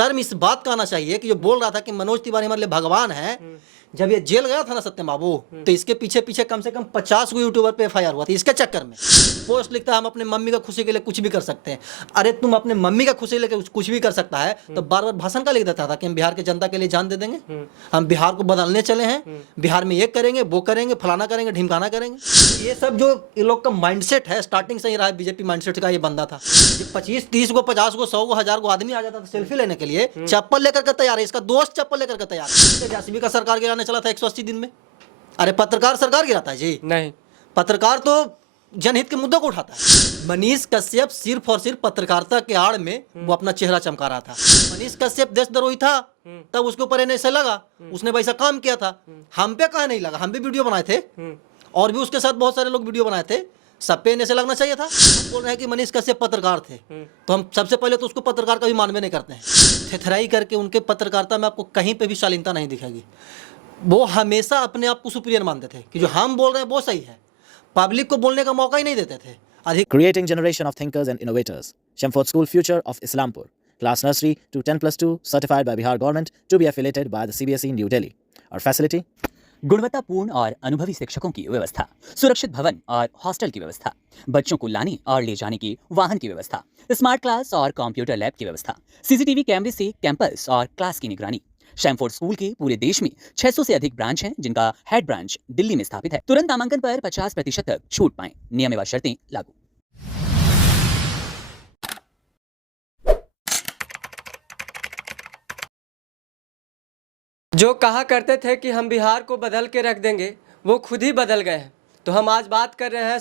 शर्म इस बात का आना चाहिए कि जो बोल रहा था कि मनोज तिवारी हमारे लिए भगवान है, जब ये जेल गया था ना सत्यम बाबू, तो इसके पीछे पीछे कम से कम 50 को यूट्यूबर पे एफआईआर हुआ था इसके चक्कर में। पोस्ट लिखता है हम अपने मम्मी का खुशी के लिए कुछ भी कर सकते हैं। अरे तुम अपने मम्मी का खुशी लेके कुछ भी कर सकता है तो बार बार भाषण का लिख देता था कि हम बिहार के जनता के लिए जान दे देंगे, हम बिहार को बदलने चले हैं, बिहार में ये करेंगे वो करेंगे फलाना करेंगे ढिमकाना करेंगे। ये सब जो ये लोग का माइंडसेट है स्टार्टिंग से ही रहा है, बीजेपी माइंडसेट का ये बंदा था। 25-30 को 50 को 100 को 1000 को आदमी आ जाता था सेल्फी लेने के लिए, चप्पल लेकर के तैयार है, इसका दोस्त चप्पल लेकर के तैयार है। जेसीबी का सरकार गिराने चला था 180 दिन में। अरे पत्रकार सरकार गिराता है जी? नहीं, पत्रकार तो जनहित के मुद्दों को उठाता है। मनीष कश्यप सिर्फ और सिर्फ पत्रकारिता के आड़ में वो अपना चेहरा चमका रहा था। मनीष कश्यप देशद्रोही था तब उसके ऊपर एनएसए लगा, उसने वैसा काम किया था। हम पे कहा नहीं लगा, हम भी वीडियो बनाए थे और भी उसके साथ बहुत सारे लोग वीडियो बनाए थे, सब पे एनएसए लगना चाहिए था। हम बोल रहे हैं कि मनीष कश्यप पत्रकार थे तो हम सबसे पहले तो उसको पत्रकार का भी मानवे नहीं करते हैं। थेथराई करके उनके पत्रकारिता में आपको कहीं पे भी शालीनता नहीं दिखेगी। वो हमेशा अपने आप को सुपीरियर मानते थे कि जो हम बोल रहे हैं वो सही है, पब्लिक को बोलने का मौका ही नहीं देते थे। Creating generation of thinkers and innovators. Shamford School Future of Islampur. Class nursery to 10+2 certified by Bihar government to be affiliated by the CBSE New Delhi. Our facility गुणवत्तापूर्ण और अनुभवी शिक्षकों की व्यवस्था, सुरक्षित भवन और हॉस्टल की व्यवस्था, बच्चों को लाने और ले जाने की वाहन की व्यवस्था, स्मार्ट क्लास और कंप्यूटर लैब की व्यवस्था, सीसीटीवी कैमरे से कैंपस और क्लास की निगरानी। शैमफोर्ड स्कूल के पूरे देश में 600 से अधिक ब्रांच हैं जिनका हेड ब्रांच दिल्ली में स्थापित है। तुरंत नामांकन पर 50% तक छूट पाएं। नियम एवं शर्तें लागू। जो कहा करते थे कि हम बिहार को बदल के रख देंगे, वो खुद ही बदल गए हैं। तो हम आज बात कर रहे हैं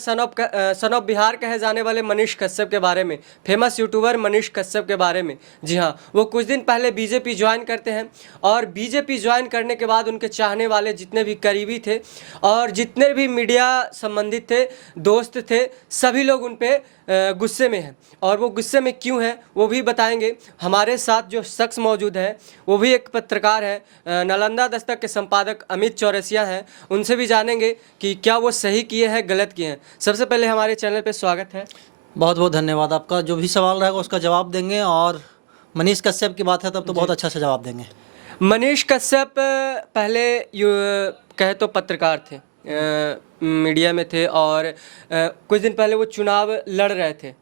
सन ऑफ बिहार कहे जाने वाले मनीष कश्यप के बारे में, फेमस यूट्यूबर मनीष कश्यप के बारे में। जी हाँ, वो कुछ दिन पहले बीजेपी ज्वाइन करते हैं और बीजेपी ज्वाइन करने के बाद उनके चाहने वाले जितने भी करीबी थे और जितने भी मीडिया संबंधित थे, दोस्त थे, सभी लोग उन पे गुस्से में हैं। और वो गुस्से में क्यों है वो भी बताएंगे। हमारे साथ जो शख्स मौजूद है वो भी एक पत्रकार है, नालंदा दस्तक के संपादक अमित चौरसिया हैं। उनसे भी जानेंगे कि क्या वो सही किए हैं गलत किए हैं। सबसे पहले हमारे चैनल पे स्वागत है। बहुत बहुत धन्यवाद आपका। जो भी सवाल रहेगा उसका जवाब देंगे और मनीष कश्यप की बात है तब तो बहुत अच्छा से जवाब देंगे। मनीष कश्यप पहले कहे तो पत्रकार थे, मीडिया में थे और कुछ दिन पहले वो चुनाव लड़ रहे थे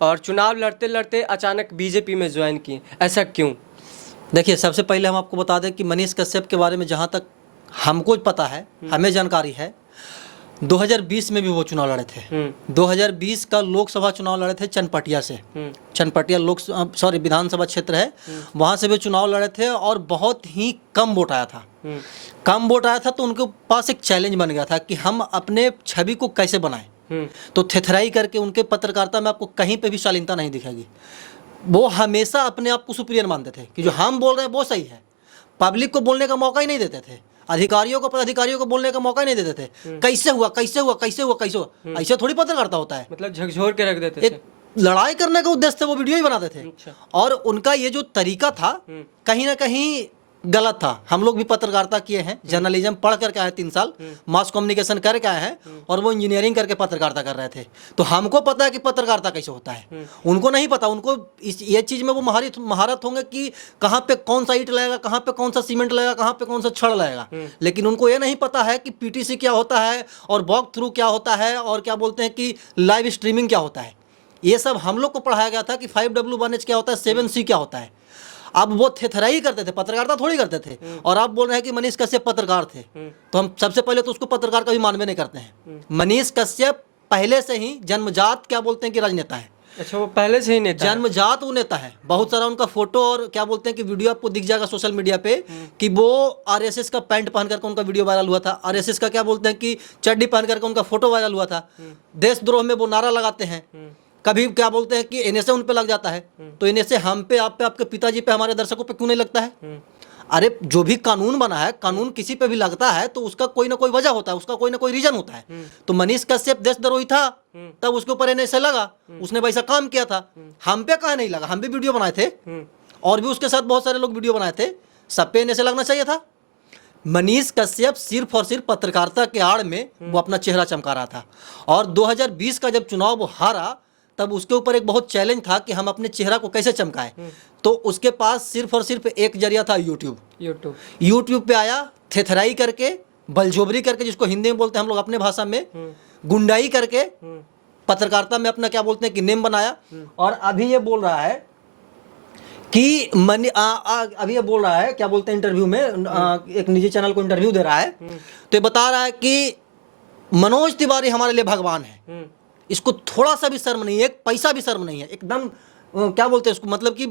और चुनाव लड़ते लड़ते अचानक बीजेपी में ज्वाइन किए। ऐसा क्यों? देखिए, सबसे पहले हम आपको बता दें कि मनीष कश्यप के बारे में जहाँ तक हमको पता है, हमें जानकारी है, 2020 में भी वो चुनाव लड़े थे। 2020 का लोकसभा चुनाव लड़े थे चनपटिया से। चनपटिया विधानसभा क्षेत्र है, वहाँ से भी चुनाव लड़े थे और बहुत ही कम वोट आया था। कम वोट आया था तो उनके पास एक चैलेंज बन गया था कि हम अपने छवि को कैसे बनाएं। तो थेथराई करके उनके पत्रकारिता में आपको कहीं पे भी शालीनता नहीं दिखेगी। वो हमेशा अपने आप को सुपीरियर मानते थे कि जो हम बोल रहे हैं वो सही है, पब्लिक को बोलने का मौका ही नहीं देते थे, अधिकारियों को बोलने का मौका ही नहीं देते थे। कैसे हुआ कैसे हुआ कैसे हुआ कैसे हुआ, ऐसे थोड़ी पत्रकारिता होता है। मतलब झकझोर के रख देते थे। लड़ाई करने का उद्देश्य से वो वीडियो ही बनाते थे। और उनका ये जो तरीका था कहीं ना कहीं गलत था। हम लोग भी पत्रकारिता किए हैं, जर्नलिज्म पढ़ करके आए 3 साल, मास कम्युनिकेशन करके आए हैं और वो इंजीनियरिंग करके पत्रकारिता कर रहे थे। तो हमको पता है कि पत्रकारिता कैसे होता है, उनको नहीं पता। उनको ये चीज़ में वो महारत होंगे कि कहाँ पे कौन सा ईंट लगेगा, कहाँ पे कौन सा सीमेंट लगेगा, कहाँ पे कौन सा छड़ लगेगा। लेकिन उनको ये नहीं पता है कि पीटीसी क्या होता है और वॉक थ्रू क्या होता है और क्या बोलते हैं कि लाइव स्ट्रीमिंग क्या होता है। ये सब हम लोग को पढ़ाया गया था कि 5W1H क्या होता है, 7C क्या होता है। अब वो थेथराई करते थे, पत्रकारिता थोड़ी करते थे। और आप बोल रहे हैं कि मनीष कश्यप पत्रकार थे, तो हम सबसे पहले तो उसको पत्रकार का भी मानवे नहीं करते हैं। मनीष कश्यप पहले से ही जन्मजात क्या बोलते हैं कि राजनेता है। अच्छा, वो पहले से ही नेता, जन्मजात वो नेता है। बहुत सारा उनका फोटो और क्या बोलते हैं कि वीडियो आपको दिख जाएगा सोशल मीडिया पे कि वो आरएसएस का पैंट पहन करके उनका वीडियो वायरल हुआ था। आरएसएस का क्या बोलते हैं कि चड्डी पहन करके उनका फोटो वायरल हुआ था। देशद्रोह में वो नारा लगाते हैं। कभी क्या बोलते हैं कि एनएसए उन पे लग जाता है, तो एनएसए हम पे, आप पे, आपके पिताजी पे, हमारे दर्शकों पे क्यों नहीं लगता है? अरे जो भी कानून बना है, कानून किसी पे भी लगता है तो उसका कोई ना कोई वजह होता है, उसका कोई ना कोई रीजन होता है। तो मनीष कश्यप देशद्रोही था तब उसके ऊपर एनएसए लगा, उसने वैसा काम किया था। हम पे कहाँ नहीं लगा, हम भी वीडियो बनाए थे और भी उसके साथ बहुत सारे लोग वीडियो बनाए थे, सब पे एनएसए लगना चाहिए था। मनीष कश्यप सिर्फ और सिर्फ पत्रकारिता के आड़ में वो अपना चेहरा चमका रहा था। और 2020 का जब चुनाव वो हारा तब उसके ऊपर एक बहुत चैलेंज था कि हम अपने चेहरा को कैसे चमकाएं। तो उसके पास सिर्फ और सिर्फ एक जरिया था, यूट्यूब। यूट्यूब पे आया, थेथराई करके, बलजोबरी करके, जिसको हिंदी में बोलते हैं हम लोग अपने भाषा में, गुंडाई करके पत्रकारिता में अपना क्या बोलते हैं कि नेम बनाया। और अभी ये बोल रहा है कि अभी ये बोल रहा है क्या बोलते हैं इंटरव्यू में, एक निजी चैनल को इंटरव्यू दे रहा है, तो ये बता रहा है कि मनोज तिवारी हमारे लिए भगवान है। इसको थोड़ा सा भी शर्म नहीं है, एक पैसा भी शर्म नहीं है, एकदम क्या बोलते हैं इसको, मतलब कि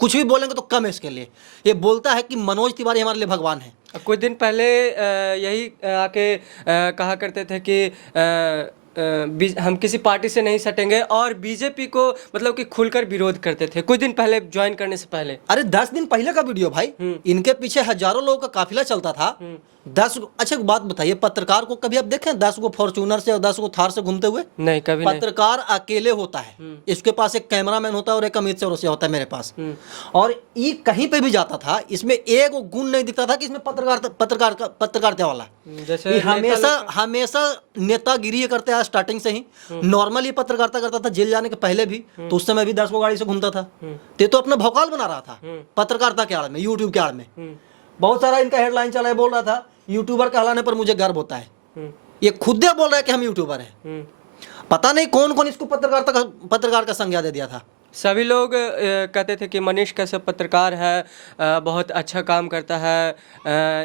कुछ भी बोलेंगे तो कम है इसके लिए। ये बोलता है कि मनोज तिवारी हमारे लिए भगवान है। कुछ दिन पहले यही आके कहा करते थे कि हम किसी पार्टी से नहीं सटेंगे, और बीजेपी को मतलब कि खुलकर विरोध करते थे कुछ दिन पहले ज्वाइन करने से पहले। अरे 10 दिन पहले का वीडियो भाई, इनके पीछे हजारों लोगों का काफिला चलता था। 10 अच्छा एक बात बताइए, पत्रकार को कभी आप देखें 10 गो फॉर्च्यूनर से और 10 गो थार से घूमते हुए? नहीं, कभी नहीं। पत्रकार अकेले होता है, इसके पास एक कैमरामैन होता है और एक अमित चौरसिया होता है मेरे पास, और ये कहीं पे भी जाता था, इसमें एक गुण नहीं दिखता था कि इसमें पत्रकारिता वाला। जैसे हमेशा नेतागिरी करते हैं स्टार्टिंग से ही। नॉर्मली पत्रकारिता करता था जेल जाने के पहले भी, तो उस समय भी 10 गो गाड़ी से घूमता था। तो अपना भौकाल बना रहा था पत्रकारिता के आड़ में, यूट्यूब के आड़ में। बहुत सारा इनका हेडलाइन चला है, बोल रहा था यूट्यूबर कहलाने पर मुझे गर्व होता है। ये खुद बोल रहा है कि हम यूट्यूबर हैं। पता नहीं कौन कौन इसको पत्रकार का संज्ञा दे दिया था। सभी लोग कहते थे कि मनीष कश्यप पत्रकार है, बहुत अच्छा काम करता है,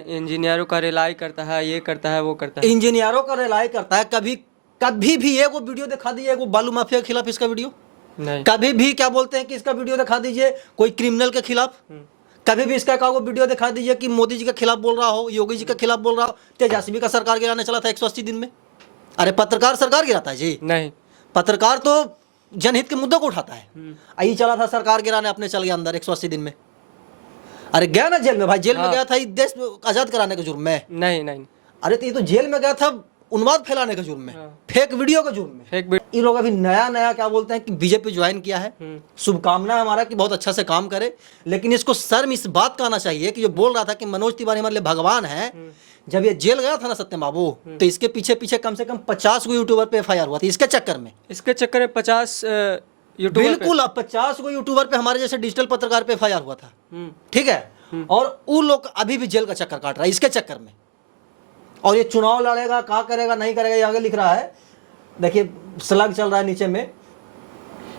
इंजीनियरों का रिलाई करता है, ये करता है, वो करता है। इंजीनियरों का रिलाई करता है? कभी भी एक वो वीडियो दिखा दीजिए, वो बालू माफिया के खिलाफ इसका वीडियो नहीं। कभी भी क्या बोलते हैं कि इसका वीडियो दिखा दीजिए कोई क्रिमिनल के खिलाफ। कभी भी इसका का वो वीडियो दिखा दीजिए कि मोदी जी के खिलाफ बोल रहा हो, योगी जी के खिलाफ बोल रहा हो। तेजस्वी का सरकार गिराने चला था 180 दिन में। अरे पत्रकार सरकार गिराता है जी? नहीं, पत्रकार तो जनहित के मुद्दों को उठाता है। यही चला था सरकार गिराने, अपने चल गया अंदर 180 दिन में। अरे गया ना जेल में भाई, जेल में गया था ये देश आजाद कराने के जुर्म में। नहीं। अरे तो ये तो जेल में गया था उन्माद फैलाने के जुर्म में, फेक वीडियो के जुर्म में। ये लोग अभी नया क्या बोलते हैं कि बीजेपी ज्वाइन किया है। शुभकामना है हमारा कि बहुत अच्छा से काम करे, लेकिन इसको शर्म इस बात का आना चाहिए कि जो बोल रहा था कि मनोज तिवारी हमारे लिए भगवान है, जब ये जेल गया था ना सत्यम बाबू, तो इसके पीछे कम से कम 50 गो यूट्यूबर पे FIR हुआ था इसके चक्कर में। 50 यूट्यूबर बिल्कुल, 50 गो यूट्यूबर पे हमारे जैसे डिजिटल पत्रकार पे FIR हुआ था। ठीक है, और वो लोग अभी भी जेल का चक्कर काट रहा है इसके चक्कर में। और ये चुनाव लड़ेगा, क्या करेगा नहीं करेगा, ये आगे लिख रहा है। देखिए स्लग चल रहा है नीचे में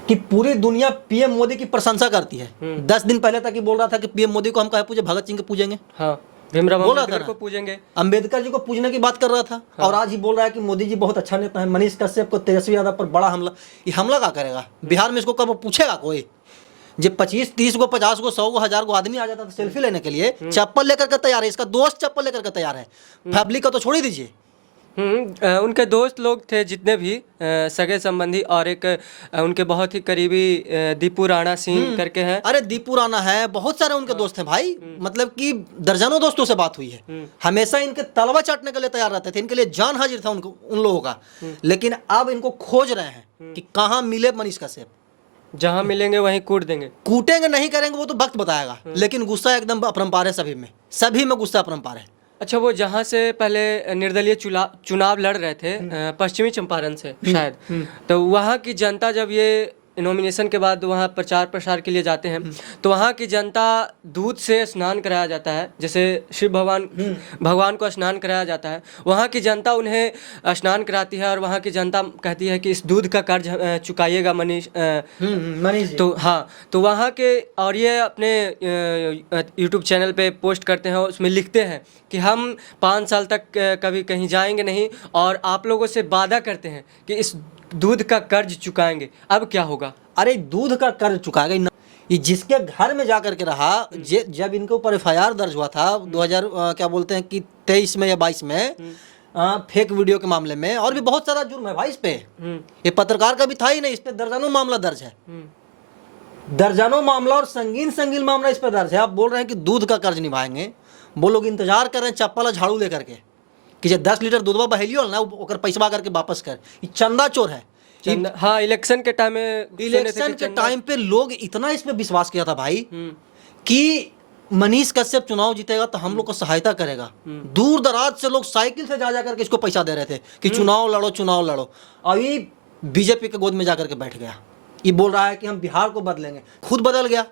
कि पूरी दुनिया PM मोदी की प्रशंसा करती है। 10 दिन पहले तक ही बोल रहा था कि PM मोदी को हम कहे पूजे, भगत सिंह को पूजेंगे। हाँ, भीमराव बोल रहा अम्बेडकर था को पूजेंगे, अम्बेडकर जी को पूजने की बात कर रहा था। और आज ही बोल रहा है कि मोदी जी बहुत अच्छा नेता है। मनीष कश्यप को तेजस्वी यादव पर बड़ा हमला। ये हमला क्या करेगा बिहार में? इसको कब पूछेगा कोई? जब 25, 30 गो, 50 गो, 100 गो, 1000 गो आदमी आ जाता था सेल्फी लेने के लिए, चप्पल लेकर के तैयार है। इसका दोस्त चप्पल लेकर के तैयार है, फैमिली का तो छोड़ ही दीजिए। उनके दोस्त लोग थे जितने भी सगे संबंधी, और एक उनके बहुत ही करीबी दीपू राणा सिंह करके हैं। अरे दीपू राणा है, बहुत सारे उनके दोस्त हैं भाई, मतलब कि दर्जनों दोस्तों से बात हुई है। हमेशा इनके तलवा चाटने के लिए तैयार रहते थे, इनके लिए जान हाजिर था उन लोगों का। लेकिन अब इनको खोज रहे हैं कि कहाँ मिले मनीष कश्यप। जहाँ मिलेंगे वहीं कूट देंगे। कूटेंगे नहीं करेंगे वो तो वक्त बताएगा, लेकिन गुस्सा एकदम अपरंपार है सभी में गुस्सा अपरंपार है। अच्छा, वो जहाँ से पहले निर्दलीय चुनाव लड़ रहे थे, पश्चिमी चंपारण से शायद, तो वहाँ की जनता जब ये नॉमिनेशन के बाद वहाँ प्रचार प्रसार के लिए जाते हैं, तो वहाँ की जनता दूध से स्नान कराया जाता है, जैसे शिव भगवान को स्नान कराया जाता है। वहाँ की जनता उन्हें स्नान कराती है, और वहाँ की जनता कहती है कि इस दूध का कर्ज चुकाइएगा मनीष जी। तो हाँ, तो वहाँ के, और ये अपने यूट्यूब चैनल पे पोस्ट करते हैं, उसमें लिखते हैं कि हम 5 साल तक कभी कहीं जाएंगे नहीं, और आप लोगों से वादा करते हैं कि इस दूध का कर्ज चुकाएंगे। अब क्या होगा? अरे दूध का कर्ज चुकाएगा ये जिसके घर में जाकर के रहा। जब इनके ऊपर FIR दर्ज हुआ था 2000 क्या बोलते हैं कि 23 में या 22 में, फेक वीडियो के मामले में, और भी बहुत सारा जुर्म है भाई इस पे। ये पत्रकार का भी था ही नहीं, इस पे दर्जनों मामला दर्ज है, दर्जनों मामला, और संगीन मामला इस पे दर्ज है। आप बोल रहे हैं कि दूध का कर्ज निभाएंगे। वो लोग इंतजार कर रहे हैं चप्पल झाड़ू लेकर के कि जब 10 लीटर दूधवा बहेलियो ना ओकर पैसा करके वापस कर। ये चंदा चोर है। हाँ, इलेक्शन के टाइम पे लोग इतना इस पे विश्वास किया था भाई कि मनीष कश्यप चुनाव जीतेगा तो हम लोग को सहायता करेगा। दूर दराज से लोग साइकिल से जा करके इसको पैसा दे रहे थे कि चुनाव लड़ो। अभी बीजेपी के गोद में जाकर के बैठ गया। ये बोल रहा है कि हम बिहार को बदलेंगे, खुद बदल गया।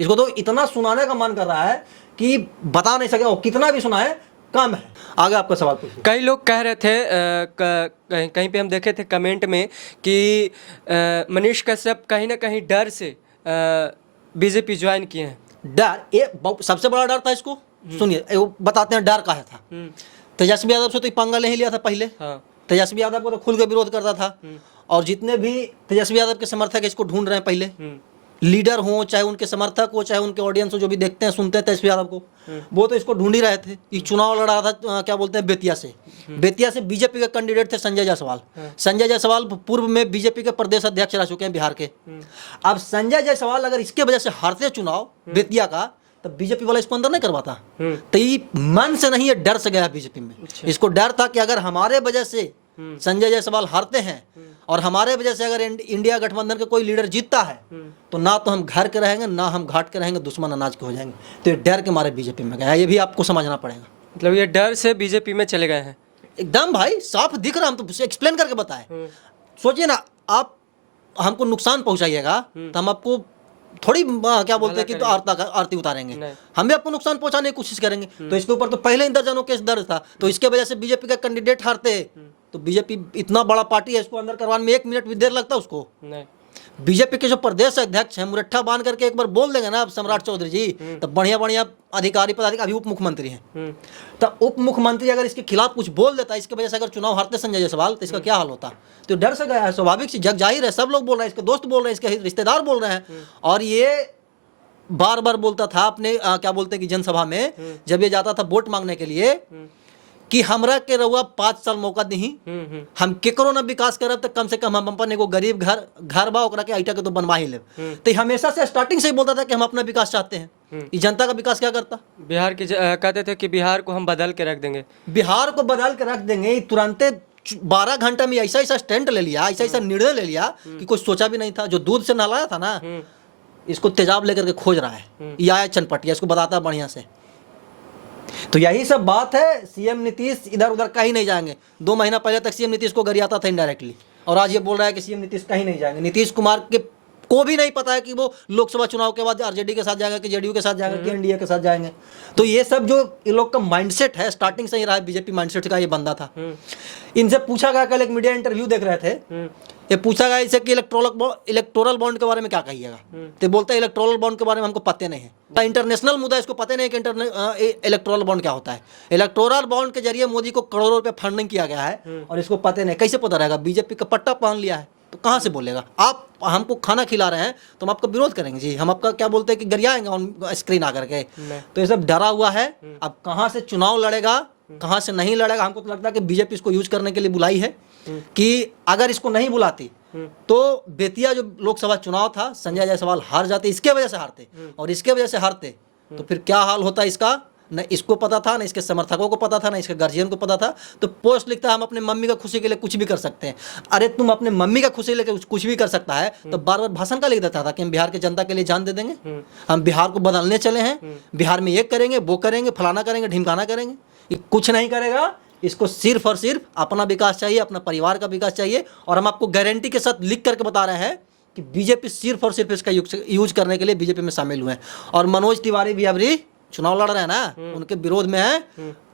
इसको तो इतना सुनाने का मन कर रहा है कि बता नहीं सके, और कितना भी सुनाए कम है। आगे आपका सवाल पूछिए। कई लोग कह रहे थे कहीं कहीं पे हम देखे थे कमेंट में कि मनीष कश्यप कहीं ना कहीं डर से बीजेपी ज्वाइन किए हैं। डर, ये सबसे बड़ा डर था इसको। सुनिए, वो बताते हैं डर काहे था। तेजस्वी यादव से तो ये पंगा नहीं लिया था पहले। हाँ। तेजस्वी यादव को तो खुल के विरोध करता था, और जितने भी तेजस्वी यादव के समर्थक इसको ढूंढ रहे हैं पहले, लीडर हो चाहे उनके समर्थक हो चाहे उनके ऑडियंस हो, जो भी देखते हैं सुनते हैं तेजस्वी यादव को, वो तो इसको ढूंढ ही रहे थे। ये चुनाव लड़ा था क्या बोलते हैं बेतिया से। बेतिया से बीजेपी के कैंडिडेट थे संजय जायसवाल। संजय जायसवाल पूर्व में बीजेपी के प्रदेश अध्यक्ष रह चुके हैं बिहार के। अब संजय जायसवाल अगर इसके वजह से हारते चुनाव बेतिया का, तब बीजेपी वाला इसको अंदर नहीं करवाता। तो ये मन से नहीं, ये डर से गया बीजेपी में। इसको डर था कि अगर हमारे वजह से संजय जायसवाल हारते हैं और हमारे वजह से अगर इंडिया गठबंधन का कोई लीडर जीतता है, तो ना तो हम घर के रहेंगे ना हम घाट के रहेंगे, दुश्मन अनाज के हो जाएंगे। तो ये डर के मारे बीजेपी में गया, ये भी आपको समझना पड़ेगा। मतलब ये डर से बीजेपी में चले गए हैं। एकदम भाई साफ दिख रहा, हम तो एक्सप्लेन करके बताए। सोचिए ना, आप हमको नुकसान पहुंचाइएगा तो हम आपको थोड़ी क्या बोलते हैं कि तो आरती उतारेंगे, हम भी आपको नुकसान पहुंचाने की कोशिश करेंगे। तो इसके ऊपर तो पहले ही दर्जनों केस दर्ज था। तो इसके वजह से बीजेपी का कैंडिडेट हारते, तो बीजेपी इतना बड़ा पार्टी है, इसको अंदर करवाने में 1 मिनट भी देर लगता उसको। बीजेपी के जो प्रदेश अध्यक्ष हैं, मुरट्ठा बांध करके एक बार बोल देंगे ना सम्राट चौधरी जी, तो बढ़िया बढ़िया अधिकारी पदाधिकारी, अभी उप मुख्यमंत्री हैं, तो उप मुख्यमंत्री अगर इसके खिलाफ कुछ बोल देता, इसके वजह से अगर चुनाव हारते संजय जायसवाल, तो इसका क्या हाल होता। तो डर से गया है, स्वाभाविक सी जग जाहिर है, सब लोग बोल रहे हैं, इसके दोस्त बोल रहे हैं, इसके रिश्तेदार बोल रहे हैं। और ये बार बार बोलता था अपने क्या बोलते हैं कि जनसभा में, जब ये जाता था वोट मांगने के लिए, कि हमरा के रहुआ 5 साल मौका दी, हम केकरो ना विकास करब तो कम से कम हम अपन एगो गरीब घर बा ओकरा के आइटा के तो बनवा ही लेब। तो हमेशा से स्टार्टिंग से ही बोलता था कि हम अपना विकास चाहते हैं। ये जनता का विकास क्या करता? बिहार की कहते थे कि बिहार को हम बदल के रख देंगे, बिहार को बदल के रख देंगे। तुरंत 12 घंटा में ऐसा ऐसा स्टैंड ले लिया, ऐसा ऐसा निर्णय ले लिया कि कुछ सोचा भी नहीं था। जो दूध से नहलाया था ना, इसको तेजाब लेकर के खोज रहा है। ये आया चनपटिया, इसको बताता है बढ़िया से। तो यही सब बात है। सीएम नीतीश इधर उधर कहीं नहीं जाएंगे। 2 महीना पहले तक सीएम नीतीश को गरियाता था इनडायरेक्टली, और आज ये बोल रहा है कि सीएम नीतीश कहीं नहीं जाएंगे। नीतीश कुमार के को भी नहीं पता है कि वो लोकसभा चुनाव के बाद आरजेडी के साथ जाएंगे कि जेडीयू के साथ जाएंगे कि एनडीए के साथ जाएंगे। तो ये सब जो इन लोग का माइंडसेट है, स्टार्टिंग से ही रहा है, बीजेपी माइंडसेट का ये बंदा था। इनसे पूछा गया, कल एक मीडिया इंटरव्यू देख रहे थे, ये पूछा गया इसे कि इलेक्टोरल बॉन्ड के बारे में क्या कहिएगा, तो बोलते हैं इलेक्टोरल बॉन्ड के बारे में हमको पता नहीं है। इंटरनेशनल मुद्दा, इसको पता नहीं कि इलेक्टोरल बॉन्ड क्या होता है। इलेक्टोरल बॉन्ड के जरिए मोदी को करोड़ों रुपए फंडिंग किया गया है, और इसको पता नहीं। कैसे पता रहेगा? बीजेपी का पट्टा पहन लिया है, तो कहाँ से बोलेगा? आप हमको खाना खिला रहे हैं तो हम आपका विरोध करेंगे जी, हम आपका क्या बोलते हैं कि गरियाएंगे ऑन स्क्रीन आकर के। तो ये सब डरा हुआ है। अब कहाँ से चुनाव लड़ेगा, कहाँ से नहीं लड़ेगा, हमको तो लगता है कि बीजेपी इसको यूज करने के लिए बुलाई है, कि अगर इसको नहीं बुलाती तो बेतिया जो लोकसभा चुनाव था, संजय जायसवाल हार जाते, इसके वजह से हारते, और इसके वजह से हारते, तो फिर क्या हाल होता इसका, न इसको पता था, न इसके समर्थकों को पता था, न इसके गार्जियन को पता था। तो पोस्ट लिखता है हम अपने मम्मी का खुशी के लिए कुछ भी कर सकते हैं। अरे तुम अपने मम्मी का खुशी लेकर कुछ भी कर सकता है, तो बार बार भाषण का लिख देता था कि हम बिहार की जनता के लिए जान दे देंगे, हम बिहार को बदलने चले हैं, बिहार में ये करेंगे वो करेंगे, फलाना करेंगे ढिमकाना करेंगे। ये कुछ नहीं करेगा। इसको सिर्फ और सिर्फ अपना विकास चाहिए, अपना परिवार का विकास चाहिए। और हम आपको गारंटी के साथ लिख करके बता रहे हैं कि बीजेपी सिर्फ और सिर्फ इसका यूज करने के लिए बीजेपी में शामिल हुए हैं। और मनोज तिवारी भी अभी चुनाव लड़ रहे हैं ना, उनके विरोध में है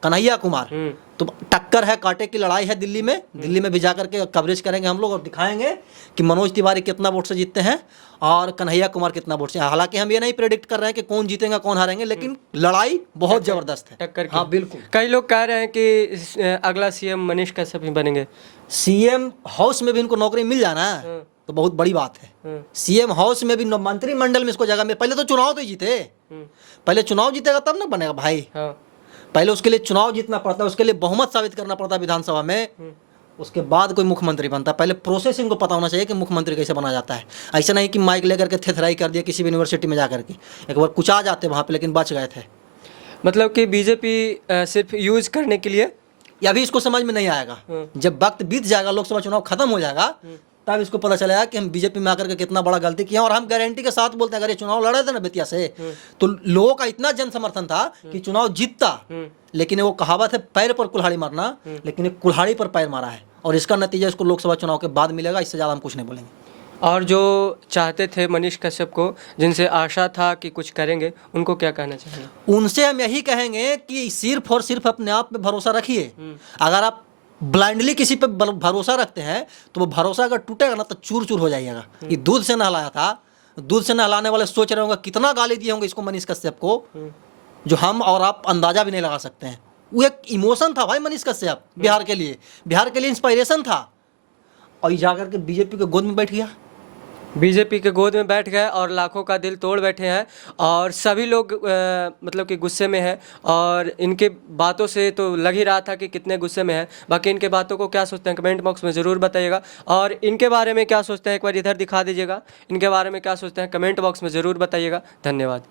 कन्हैया कुमार। तो टक्कर है, कांटे की लड़ाई है दिल्ली में। दिल्ली में भी जाकर के कवरेज करेंगे हम लोग और दिखाएंगे कि मनोज तिवारी कितना वोट से जीतते हैं और कन्हैया कुमार कितना वोट से। हालांकि हम ये नहीं प्रेडिक्ट कर रहे हैं कि कौन जीतेगा कौन हारेंगे, लेकिन लड़ाई बहुत जबरदस्त है, टक्कर की। हाँ बिल्कुल। कई लोग कह रहे हैं कि अगला सीएम मनीष कश्यप ही बनेंगे। सीएम हाउस में भी इनको नौकरी मिल जाना तो बहुत बड़ी बात है। सीएम हाउस में भी मंत्रिमंडल में इसको जगह में, पहले तो चुनाव तो ही जीते, पहले चुनाव जीतेगा तब ना बनेगा भाई। पहले उसके लिए चुनाव जीतना पड़ता है, उसके लिए बहुमत साबित करना पड़ता है विधानसभा में, उसके बाद कोई मुख्यमंत्री बनता है। पहले प्रोसेस इनको पता होना चाहिए कि मुख्यमंत्री कैसे बना जाता है। ऐसा नहीं कि माइक लेकर के थेथराई कर दिया किसी भी यूनिवर्सिटी में जाकर के, एक बार कुछ आ जाते वहाँ पे, लेकिन बच गए थे। मतलब कि बीजेपी सिर्फ यूज करने के लिए, या भी इसको समझ में नहीं आएगा। जब वक्त बीत जाएगा, लोकसभा चुनाव खत्म हो जाएगा, तब इसको पता चलेगा कि हम बीजेपी में आकर के कितना बड़ा गलती किया। और हम गारंटी के साथ बोलते हैं, अगर ये चुनाव लड़े थे ना बेतिया से, तो लोगों का इतना जन समर्थन था कि चुनाव जीतता। लेकिन वो कहावत है पैर पर कुल्हाड़ी मारना, लेकिन कुल्हाड़ी पर पैर मारा है, और इसका नतीजा इसको लोकसभा चुनाव के बाद मिलेगा। इससे ज़्यादा हम कुछ नहीं बोलेंगे। और जो चाहते थे मनीष कश्यप को, जिनसे आशा था कि कुछ करेंगे, उनको क्या कहना चाहिए? उनसे हम यही कहेंगे कि सिर्फ और सिर्फ अपने आप पे भरोसा रखिए। अगर आप ब्लाइंडली किसी पे भरोसा रखते हैं तो वो भरोसा अगर टूटेगा ना तो चूर चूर हो जाइएगा। ये दूध से नहलाया था, दूध से नहलाने वाले सोच रहे होंगे कितना गाली दिए होंगे इसको मनीष कश्यप को, जो हम और आप अंदाजा भी नहीं लगा सकते हैं। वो एक इमोशन था भाई मनीष कश्यप, बिहार के लिए इंस्पायरेशन था, और ये जाकर के बीजेपी के गोद में बैठ गया। बीजेपी के गोद में बैठ गए और लाखों का दिल तोड़ बैठे हैं, और सभी लोग मतलब कि गुस्से में हैं, और इनके बातों से तो लग ही रहा था कि कितने गुस्से में हैं। बाकी इनके बातों को क्या सोचते हैं कमेंट बॉक्स में ज़रूर बताइएगा, और इनके बारे में क्या सोचते हैं एक बार इधर दिखा दीजिएगा। इनके बारे में क्या सोचते हैं कमेंट बॉक्स में ज़रूर बताइएगा। धन्यवाद।